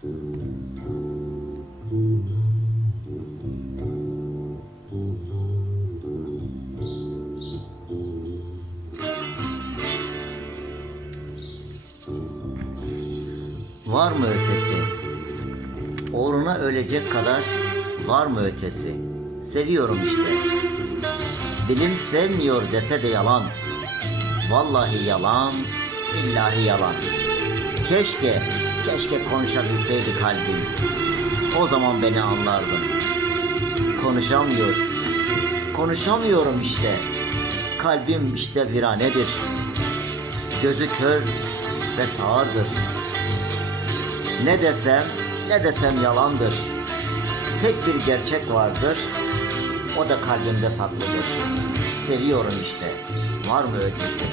Var mı ötesi? Uğruna ölecek kadar var mı ötesi? Seviyorum işte. Dilim sevmiyor dese de yalan. Vallahi yalan, billahi yalan. Keşke, keşke konuşabilseydi kalbim. O zaman beni anlardın. Konuşamıyor. Konuşamıyorum işte. Kalbim işte viranedir. Gözü kör ve sağırdır. Ne desem, ne desem yalandır. Tek bir gerçek vardır. O da kalbimde saklıdır. Seviyorum işte. Var mı ötesi?